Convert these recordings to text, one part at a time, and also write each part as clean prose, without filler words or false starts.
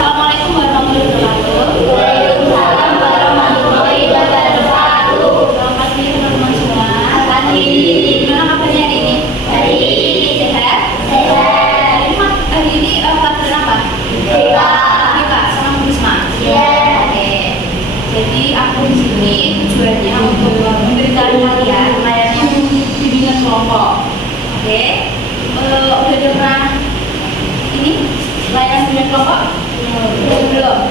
Assalamualaikum warahmatullahi wabarakatuh. Waalaikumsalam warahmatullahi wabarakatuh. Selamat pagi teman-teman semua. Pagi. Gimana kabarnya hari ini? Baik. Sehat? Sehat. Hari ini pelajaran apa? Dewa. Dewa sama Bisma. Iya. Oke. Jadi aku di sini tujuannya untuk memberikan kalian layanan bimbingan kelompok. Oke. Udah pernah ini layanan bimbingan kelompok? Belum.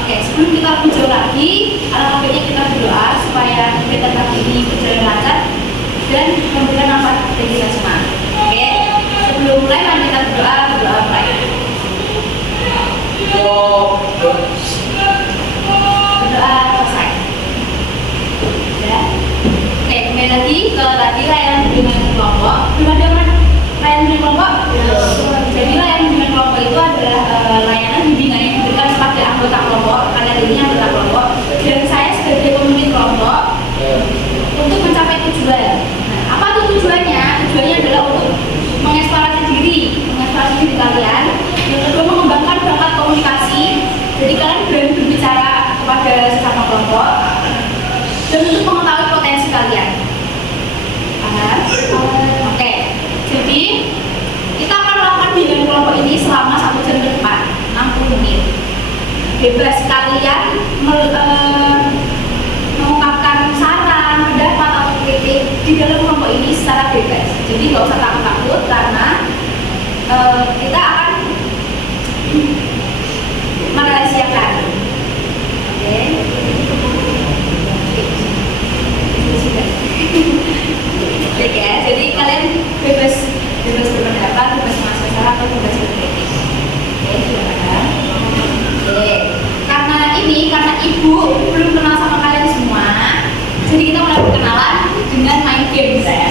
Oke, sebelum kita lanjut lagi, alangkah baiknya kita berdoa supaya kegiatan ini berjalan lancar dan memberikan manfaat bagi kita semua. Oke, sebelum mulai mari kita berdoa mulai. Berdoa selesai. Ya. Oke, kembali lagi ke tadi layanan bimbingan kelompok. Belum ada mana layanan bimbingan kelompok? Jadi layanan bimbingan kelompok itu adalah layanan bimbingan yang diberikan kepada anggota kelompok. Kalian ini anggota kelompok dan saya sebagai pemimpin kelompok untuk mencapai tujuan. Nah, apa tuh tujuannya? Tujuannya adalah untuk mengeksplorasi diri kalian. Yang kedua, mengembangkan bakat komunikasi. Jadi kalian berani berbicara kepada sesama kelompok dan untuk mengetahui potensi kalian. Paham? Oke. Jadi kita akan melakukan bimbingan kelompok ini selama 1 jam ke depan, 60 menit. Bebas kalian mengungkapkan saran, pendapat atau kritik di dalam kelompok ini secara bebas. Jadi nggak usah takut-takut karena kita akan merahasiakan. Oke. Baik ya. Jadi kalian bebas berpendapat, bebas masuk saran atau bebas berkritik. Oke, silakan. Oke. Karena ibu belum kenal sama kalian semua, jadi kita mulai perkenalan dengan main game saya.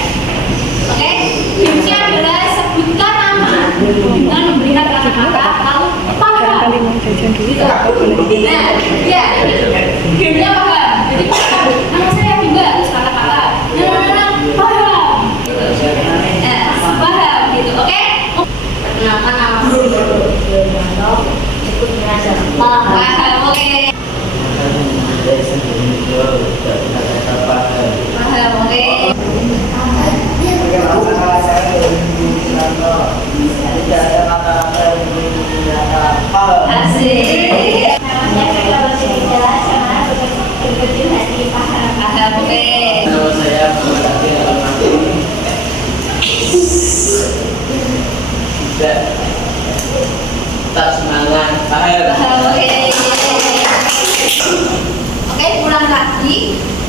Oke, gamesnya adalah sebutkan nama dengan memberikan kata-kata lalu paham. Gitu. Nah, ya, gamenya paham. Jadi nama saya Bimba, terus kata-kata. Nah, paham. Gitu. Paham gitu. Oke. Perkenalkan nama saya ikut merasa Paham. Oke. Paham. Oke. Asik. namanya kalau tidak jelas karena begitu hati paham. Paham. Oke. Nama saya Muhammad Akil Al-Mahdi. Tetap semangat, paham. Paham. Oke. Oke, ulang lagi.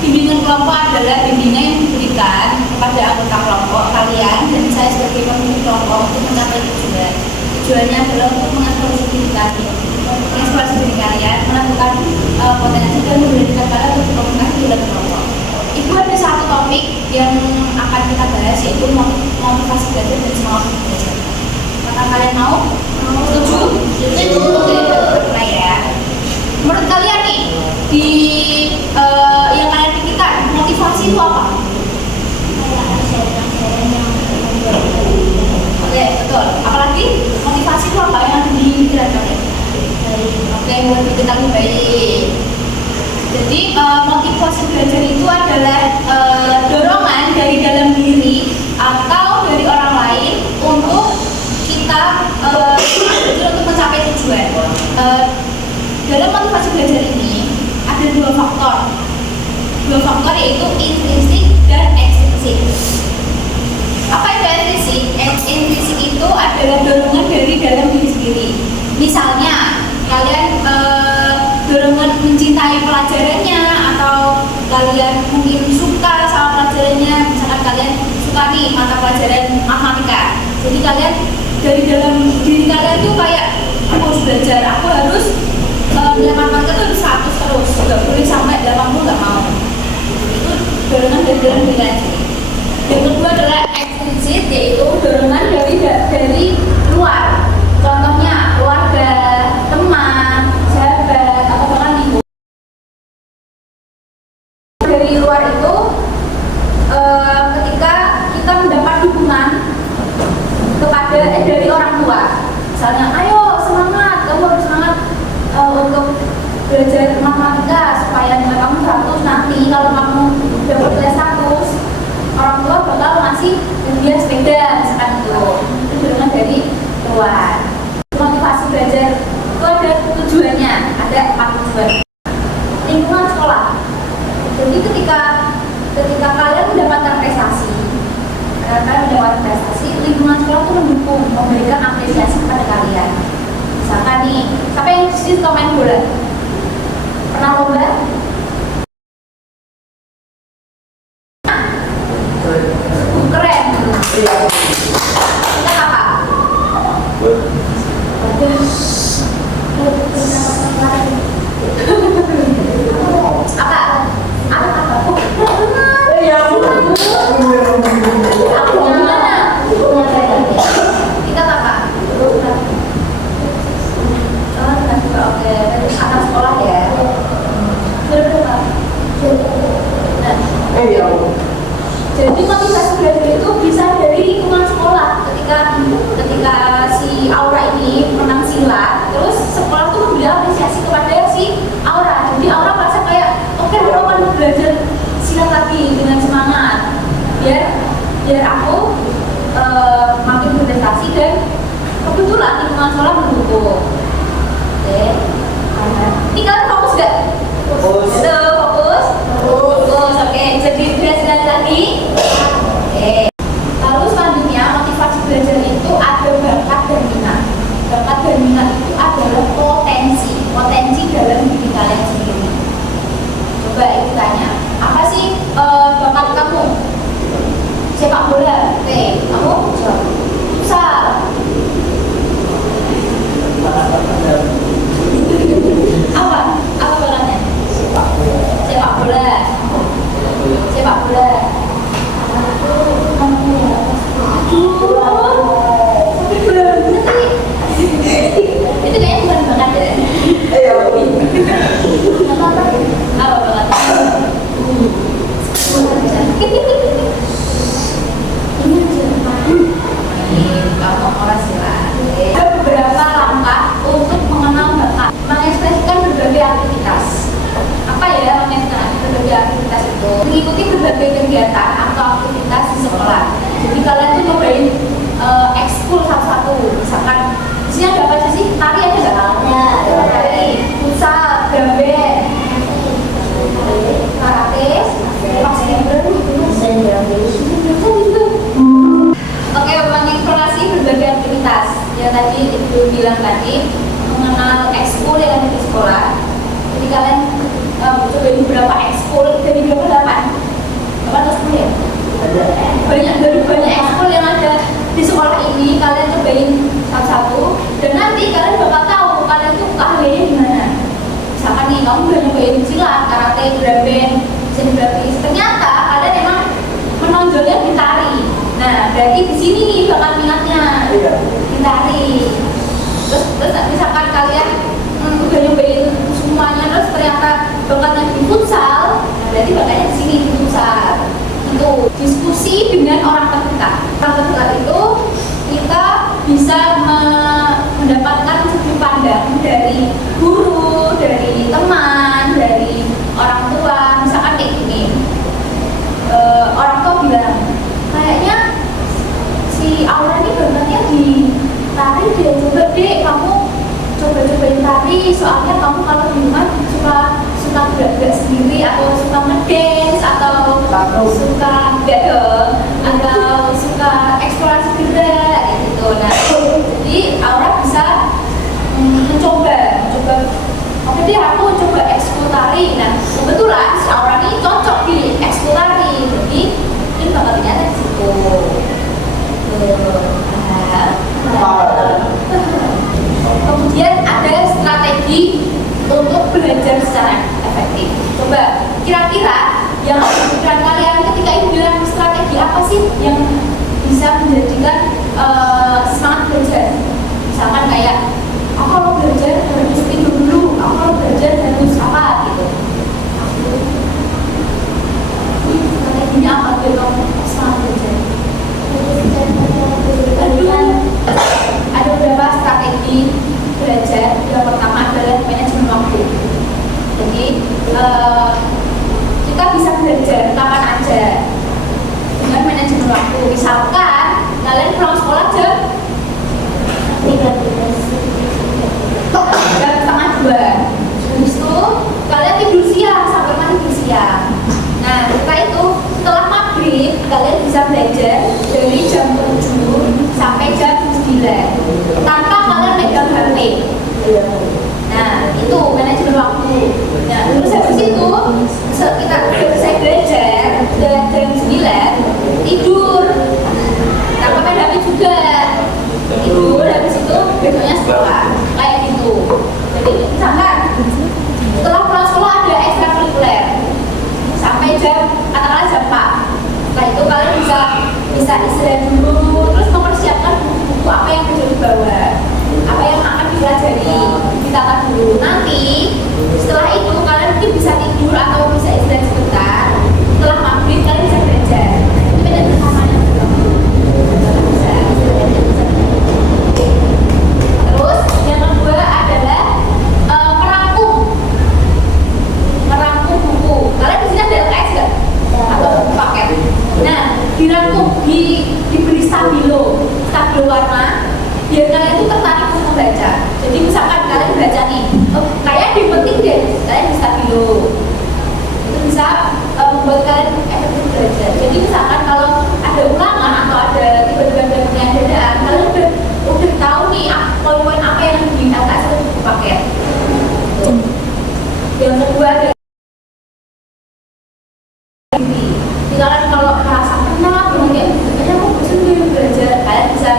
Bimbingan kelompok adalah bimbingan yang diberikan kepada anggota kelompok kalian dan saya sebagai pemimpin kelompok untuk mencapai tujuan. Tujuannya adalah untuk mengeksplorasi diri kalian, menentukan potensi dan memberikan kalian untuk berkomunikasi di dalam kelompok. Itu ada satu topik yang akan kita bahas yaitu motivasi belajar dan semangat belajar. Apakah kalian mau? Setuju? Setuju. Nah ya. Menurut kalian nih di yang kalian pikirkan motivasi itu apa? Oke, betul. Apalagi motivasi itu apa yang ada di pikiran kalian? Oke, menurut kita lebih baik. Jadi motivasi belajar itu adalah dorongan dari dalam diri atau dari orang lain untuk kita untuk mencapai tujuan. Dalam motivasi belajar ini ada dua faktor yaitu intrinsik dan ekstrinsik. Apa itu intrinsik? Intrinsik itu adalah dorongan dari dalam diri sendiri. Misalnya kalian dorongan mencintai pelajarannya atau kalian mungkin suka sama pelajarannya. Misalkan kalian suka nih mata pelajaran matematika, jadi kalian dari dalam diri kalian tuh kayak aku harus belajar, aku harus nilai matematika tuh 100 terus, nggak boleh sampai 80, nggak mau. Itu dorongan dari dalam diri kalian sendiri. Yang kedua adalah ekstrinsik, yaitu dorongan dari luar. Contohnya keluarga, teman, sahabat, atau bahkan ibu. Dari luar itu ketika kita mendapat dukungan kepada dari orang tua, misalnya ayo semangat, kamu harus semangat. belajar matematika supaya nilai kamu 100, nanti kalau kamu dapat nilai 100 orang tua bakal ngasih hadiah sepeda misalkan itu dorongan dari luar. Motivasi belajar itu ada tujuannya, ada 4 tujuan. Lingkungan sekolah, jadi ketika kalian mendapatkan prestasi, lingkungan sekolah itu mendukung, memberikan apresiasi kepada kalian. Misalkan nih, siapa yang suka main bola? Pernah lomba? Keren. Kita apa? Jadi motivasi belajar itu bisa dari lingkungan sekolah. Ketika si Aura ini menang silat, terus sekolah tuh memberi apresiasi kepada si Aura. Jadi Aura merasa kayak, oke, aku akan belajar silat lagi dengan semangat. Biar aku makin berprestasi dan kebetulan lingkungan sekolah mendukung. Oke. Ini kalian fokus gak? Fokus. Fokus. Oke. Jadi belajar lagi. Oke. Lalu selanjutnya motivasi belajar itu ada bakat dan minat. Bakat dan minat itu adalah potensi dalam diri kalian sendiri. Coba ibu tanya, apa sih bakat kamu? Sepak bola. Oke. Kamu? Futsal. Apa bakatnya? Sepak bola. Itu kayaknya bukan bakat ya? Apa bakatnya? Kamu orang silat. Ada beberapa langkah untuk mengenal bakat. Mengekspresikan berbagai aktivitas. Apa ya mengekspresikan berbagai aktivitas itu? Mengikuti berbagai kegiatan atau aktivitas di sekolah. Jadi kalian tuh nyobain ekskul satu-satu. Misalkan di sini ada apa aja sih? Tari ada nggak? Ada tari, futsal, drum band, karate, Oke, mengeksplorasi berbagai aktivitas. Ya tadi itu bilang tadi mengenal ekskul yang ada di sekolah. Jadi kalian cobain beberapa ekskul dari berapa 8 atau 10 ya? Banyak ekskul yang ada di sekolah ini kalian cobain satu-satu dan nanti kalian bakal tahu kalian tuh keahliannya di mana. Misalkan nih kamu udah nyobain silat, karate, drum band, sengrafis, ternyata kalian emang menonjolnya di tari. Nah, berarti di sini nih bakal minatnya di tari. Terus misalkan kalian udah nyobain semuanya terus ternyata bakatnya di futsal, nah berarti bakatnya di sini di futsal. Itu diskusi dengan orang terdekat. Orang terdekat itu kita bisa mendapatkan sudut pandang dari guru, dari teman, dari orang tua. Misalkan kayak gini, orang tua bilang kayaknya si Aura ini bakatnya di tari deh, coba deh kamu coba-cobain tari, soalnya kamu kalau di rumah suka gerak-gerak sendiri atau suka ngedance atau suka enggak dong, atau suka eksplorasi gerak gitu. Nah, jadi Aura bisa mencoba oke deh aku coba ekskul tari. Nah, kebetulan si Aura ini cocok di ekskul tari, jadi mungkin bakal ternyata di situ. Kemudian ada strategi untuk belajar secara efektif. Coba kira-kira yang ada di pikiran kalian ketika ibu bilang strategi apa sih yang bisa menjadikan semangat belajar? Misalkan kayak aku kalau belajar harus tidur dulu, aku kalau belajar harus apa gitu. Strateginya apa biar kamu semangat belajar? bawah. Apa yang akan dipelajari ditata dulu. Nanti setelah itu kalian mungkin bisa tidur atau bisa istirahat sebentar. Setelah maghrib kalian bisa belajar. Itu metode pertamanya. Bisa. Terus yang kedua adalah merangkum buku. Kalian di sini ada LKS nggak? Atau buku paket? Nah, dirangkum, diberi stabilo warna, biar kalian itu tertarik untuk membaca. Jadi misalkan kalian baca nih, kayak dipetik deh, kalian di stabilo. Itu bisa membuat kalian efektif belajar. Jadi misalkan kalau ada ulangan atau ada tiba-tiba ada pertanyaan dadaan, kalian udah tahu nih poin-poin apa yang di LKS itu buku paket. Yang kedua ada kalian kalau merasa penat banget kayaknya aku bosan nih belajar, kalian bisa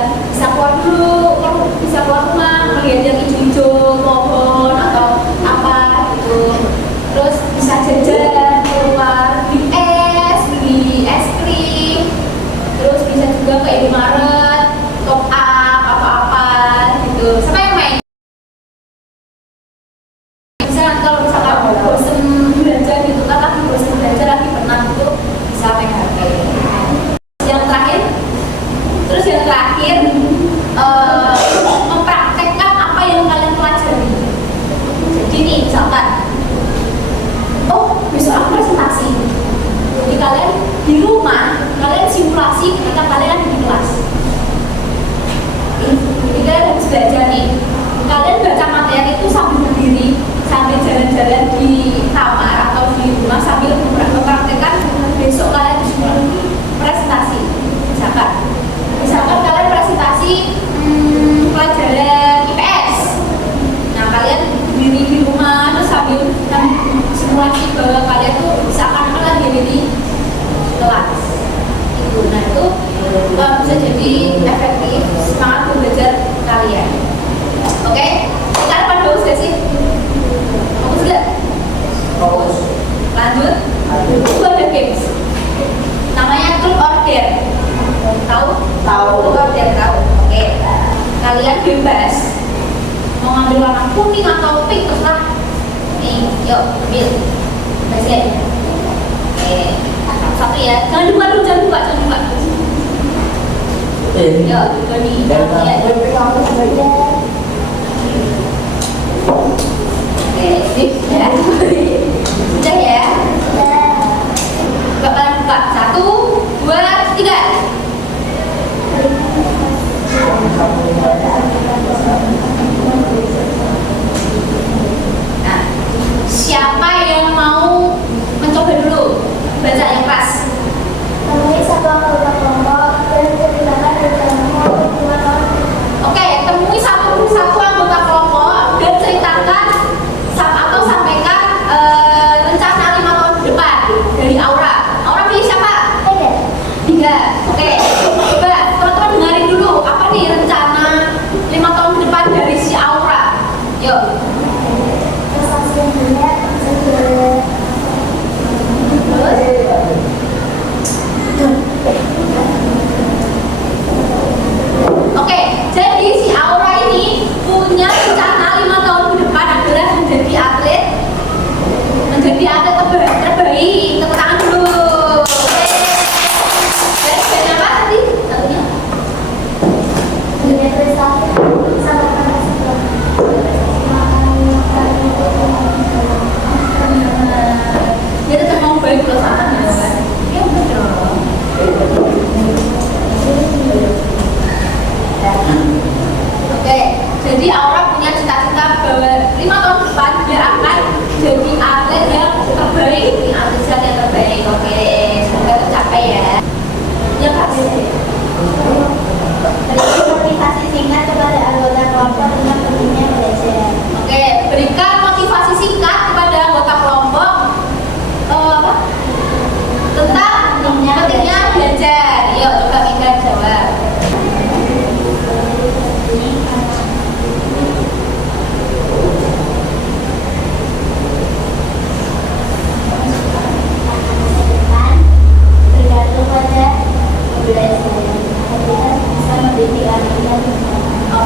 keluar dulu, bisa keluar rumah melihat yang hijau-hijau, pohon atau apa gitu. Terus bisa jajan keluar, beli es krim, terus bisa juga ke Indomaret, top up apa-apa gitu. Siapa yang main? Kalau misalkan bosan belajar gitu kan, lagi bosan belajar, lagi penat gitu, bisa main HP. Yang terakhir mempraktekkan apa yang kalian pelajari. Jadi nih misalkan, besok aku presentasi. Jadi kalian di rumah kalian simulasi ketika kalian ada di kelas. Jadi kalian harus belajar nih. Kalian baca materi itu sambil berdiri, sambil jalan-jalan di kamar atau di rumah sambil mempraktekkan besok kalian disimulasi presentasi. Misalkan kalian presentasi pelajaran IPS. Nah, kalian berdiri di rumah terus sambil simulasi bahwa kalian tuh seakan-akan lagi di kelas. Nah, itu bisa jadi efektif semangat belajar kalian. Oke? Kalian pada bagus gak sih? Bagus gak? Bagus. Lanjut. Itu ada games. Namanya Truth or Dare. Tahu? Tahu. Oke. Kalian bebas mau ngambil warna kuning atau pink terserah. Nih, yuk ambil. Bebas. Oke. Satu ya. Jangan buka dulu, jangan buka. Yuk, dua nih. Oke, sip ya. Udah ya. Kalian buka. 1, 2, 3. Nah, siapa yang mau mencoba dulu baca yang pas? Menulis satu angka kelompok dan ceritakan tentang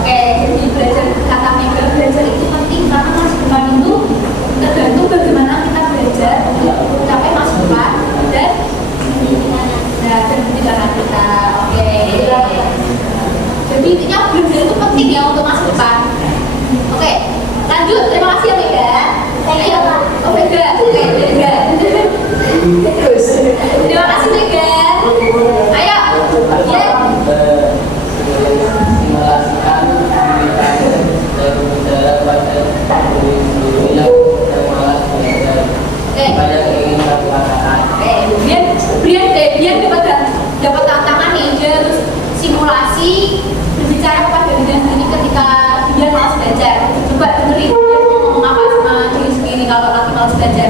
Oke, jadi belajar kata mega belajar itu penting karena masa depan itu tergantung bagaimana kita belajar untuk mencapai masa depan dan tindakan kita. Oke. Jadi intinya belajar itu penting ya untuk masa depan. Oke, lanjut. Terima kasih ya Mega. Ayo, oh Mega. Oke, Mega. Terima kasih Mega. Ayo, ya. Simulasikan banyak keinginan perkataan. Biar dapat tantangan nih, dia harus simulasi berbicara kepada diri sendiri ketika dia malas belajar. Coba dengerin dia mau ngomong apa sama diri sendiri kalau lagi malas belajar.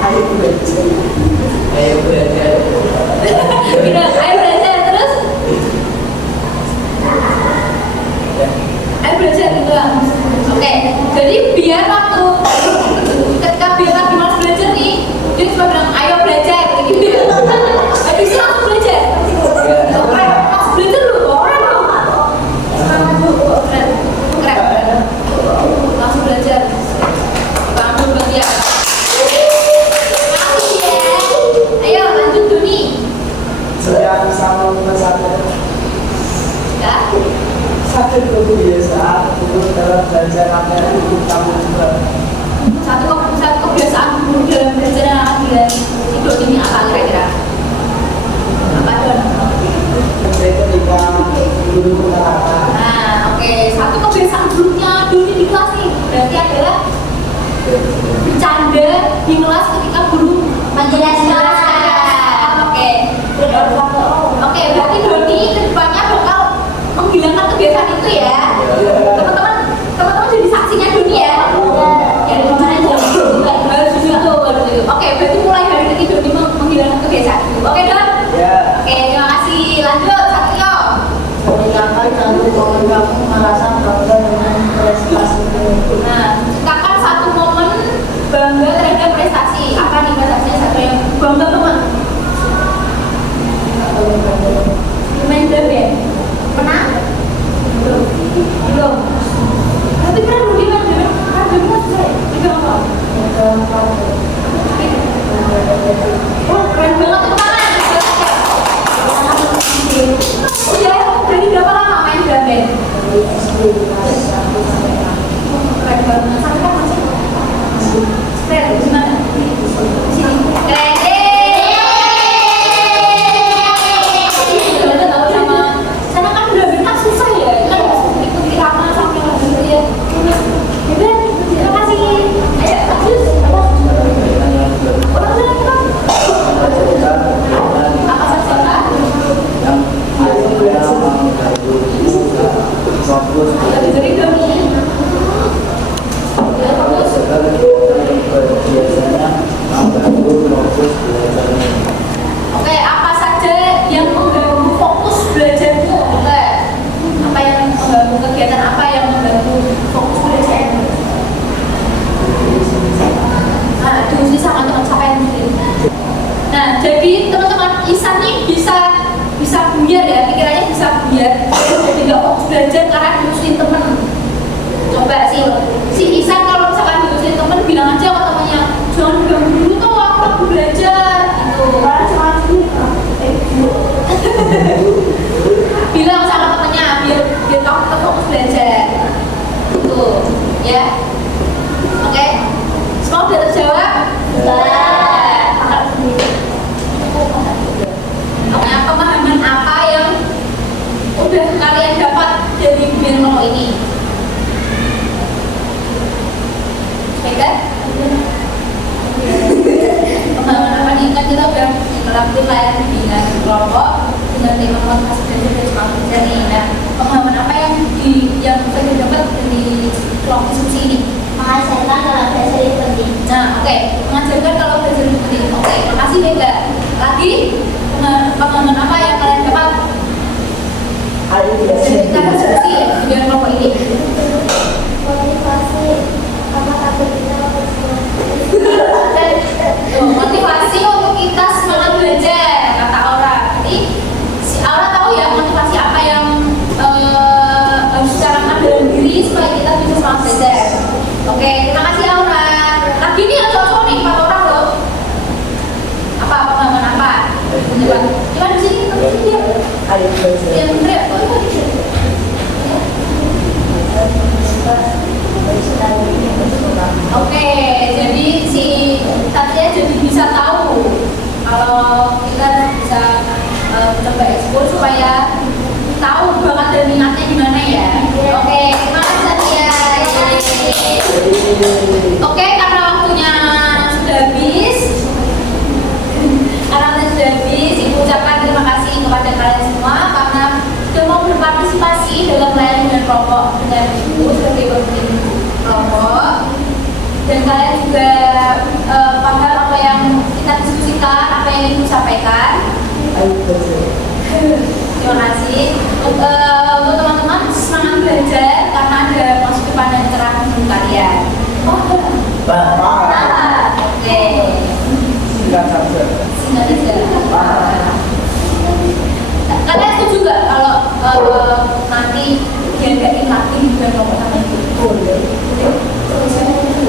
Ayo belajar. Bilang, ayo belajar terus. Ayo belajar gitu lah. Oke, jadi biar waktu ketika biar lagi malas belajar nih, dia cuma bilang ayo belajar gitu. Habis itu langsung belajar. Langsung belajar lu, orang lu. Keren. Langsung belajar. Kamu belajar. Makasih ya. Ayo lanjut Doni. Saya sama satu Ya. satu kebiasaan untuk dalam belajar materi utama juga. Satu kebiasaan guru dalam belajar yang akan dia ini apa kira-kira? Apa Don? Saya ketika guru mengatakan Nah, oke. Satu kebiasaan gurunya Doni di kelas nih berarti adalah bercanda di kelas ketika guru menjelaskan. Oke. Oke, berarti Doni kedepannya bakal menghilangkan kebiasaan itu ya. Teman-teman jadi saksinya Doni ya. Ya, harus gitu. Oke, berarti mulai hari ini Doni menghilangkan kebiasaan itu. Oke, Don? ya Oke, terima kasih. Lanjut, Satrio. mengingatkan kalau kamu merasa bangga dengan prestasimu. Nah, ciptakan satu momen bangga terhadap prestasi. Apa nih prestasinya Satrio yang bangga banget? Main drum ya? Pernah? Belum. Tapi keren loh dia main drum. Kan drumnya susah ya? Juga apa? Oh, keren banget tepuk tangan. Oh ya, dari berapa lama main drum band? Keren banget. Sampai kapan masih? Keren, gimana? Sini. Keren. Karena kan drum band kan susah ya. Kan ikut irama sampai lagu ya. Yaudah, terima kasih. Ayo, lanjut. Orang bilang apa? Apa saja? Fokus Jadi Doni. Ya, fokus. biasanya membantu fokus belajarnya. Oke, apa saja yang mengganggu fokus belajarmu? Oke. Apa yang mengganggu kegiatan apa yang mengganggu fokus belajarmu? Nah, diskusi sama teman siapa yang mungkin. Nah, jadi teman-teman Isan nih bisa buyar ya, pikirannya bisa buyar. Jadi nggak fokus belajar karena diusin temen. Coba si Isan kalau misalkan diusin temen bilang aja ke temannya, jangan ganggu dulu tuh aku lagi belajar gitu. Bilang sama temennya biar kamu tetap fokus belajar gitu ya. Oke, semua udah terjawab? Nah, pemahaman apa yang udah kalian dapat dari Birno ini? Baik, pemahaman apa nih? Kan kita udah melakukan layanan bimbingan kelompok dengan tema motivasi belajar dan semangat belajar nih. Nah, pemahaman apa yang saya dapat dari kelompok diskusi ini? Mengajarkan kalau belajar itu penting. Nah, oke, mengajarkan kalau belajar itu penting. Oke, makasih Mega. Lagi pemahaman apa yang kalian dapat Ayo dari kita diskusi di kelompok ini? Motivasi apa kata kita Motivasi untuk kita semangat belajar, kata Aura. Jadi si Aura tahu ya motivasi apa yang harus secara diri supaya kita bisa semangat belajar. Oke, terima kasih Aura. Lagi nih cocok nih 4 orang loh. Apa pengalaman apa? Coba di sini dia. Ayo belajar. Yang bener ya, Oke, jadi si Satya jadi bisa tahu kalau kita bisa coba ekspor supaya tahu bakat dan minatnya di mana ya. Oke, terima kasih Satya. Oke, karena waktunya sudah habis, Ibu ucapkan terima kasih kepada kalian semua karena sudah mau berpartisipasi dalam melayani dan kelompok dengan Ibu sebagai pemimpin kelompok. Dan kalian juga paham apa yang kita diskusikan, apa yang ingin Ibu sampaikan. Ayo belajar. Terima kasih. Untuk teman-teman semangat belajar karena ada masa depan yang cerah untuk kalian. Oke. Singkat saja. Singkat saja. Kalian setuju nggak kalau nanti diadain lagi juga kelompok sama Ibu?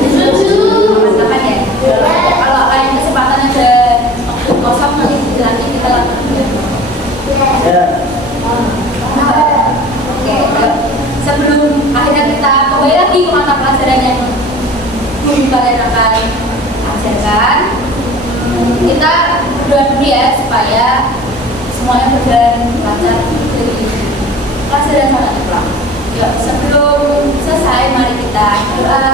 Setuju. Kapan ya? Kalau ada kesempatan ada waktu kosong nanti dilanjut kita lakukan. Ya. Oke, sebelum akhirnya kita kembali lagi ke mata pelajaran yang kalian akan ajarkan, kita berdoa dulu ya supaya semuanya berjalan lancar dari pelajaran sangat cepat. Yuk, sebelum selesai mari kita doa.